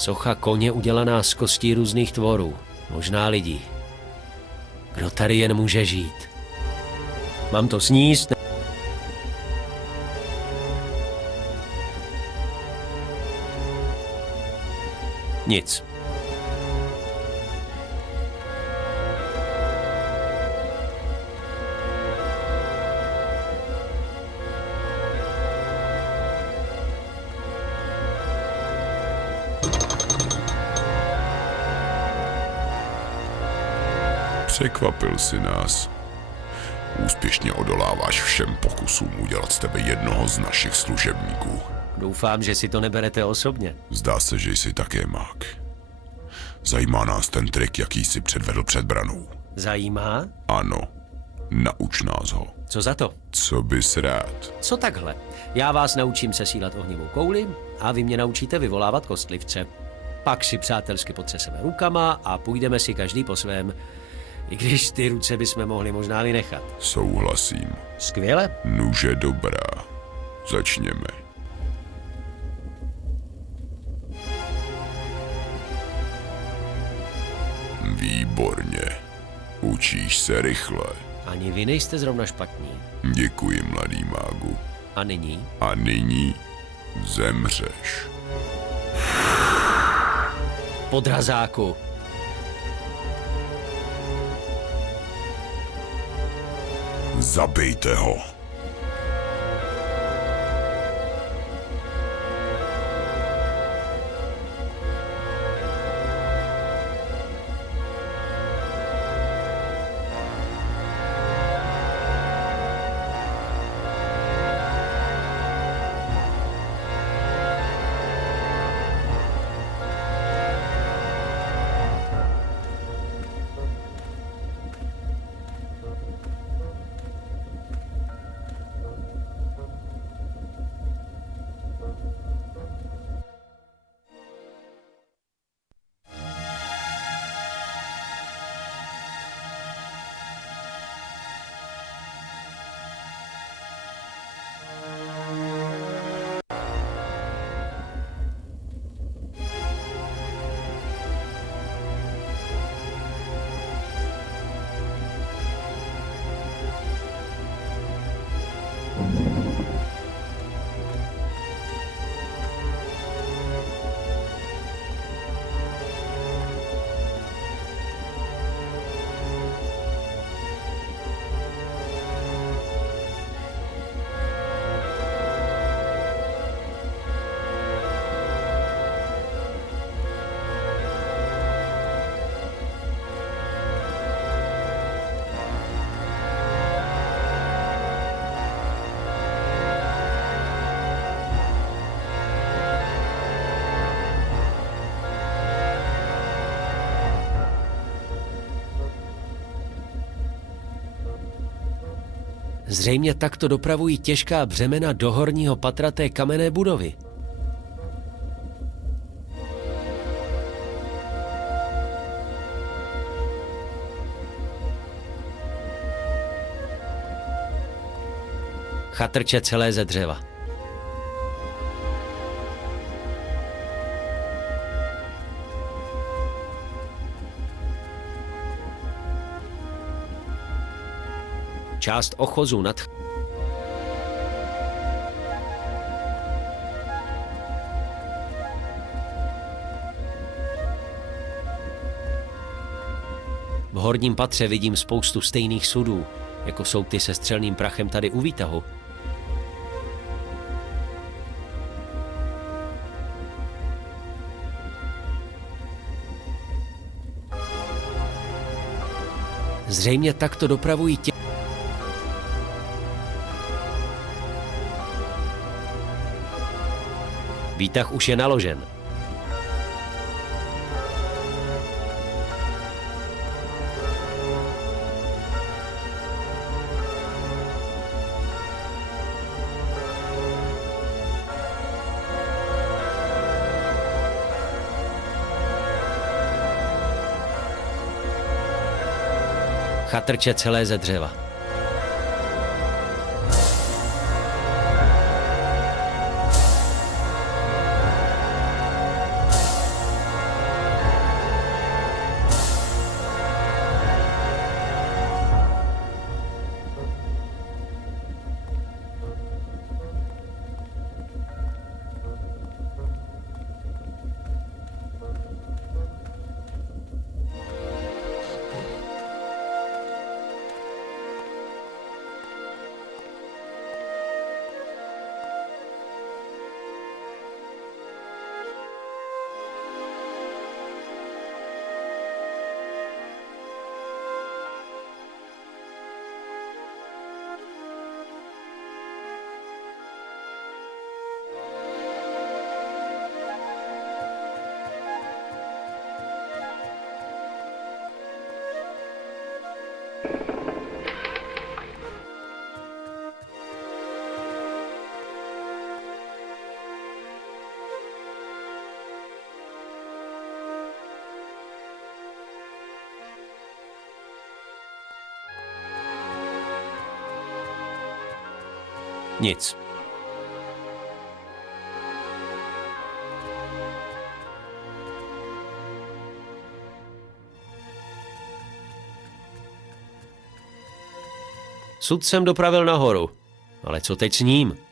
Socha koně udělaná z kostí různých tvorů, možná lidí. Kdo tady jen může žít? Mám to sníst? Nic. Překvapil si nás. Úspěšně odoláváš všem pokusům udělat z tebe jednoho z našich služebníků. Doufám, že si to neberete osobně. Zdá se, že jsi také mák. Zajímá nás ten trik, jaký jsi předvedl před branou. Zajímá? Ano, nauč nás ho. Co za to? Co bys rád? Co takhle? Já vás naučím sesílat ohnivou kouli a vy mě naučíte vyvolávat kostlivce. Pak si přátelsky potřeseme rukama a půjdeme si každý po svém. I když ty ruce bychom mohli možná vynechat. Souhlasím. Skvěle. Nuže dobrá. Začněme. Výborně. Učíš se rychle. Ani vy nejste zrovna špatní. Děkuji, mladý mágu. A nyní? A nyní zemřeš. Podrazáku. Zabijte ho. Zřejmě takto dopravují těžká břemena do horního patra té kamenné budovy. Chatrče celé ze dřeva. Část ochozu nad... V horním patře vidím spoustu stejných sudů, jako jsou ty se střelným prachem tady u výtahu. Zřejmě takto dopravují Výtah už je naložen. Chatrče celé ze dřeva. Nic. Sud jsem dopravil nahoru. Ale co teď s ním?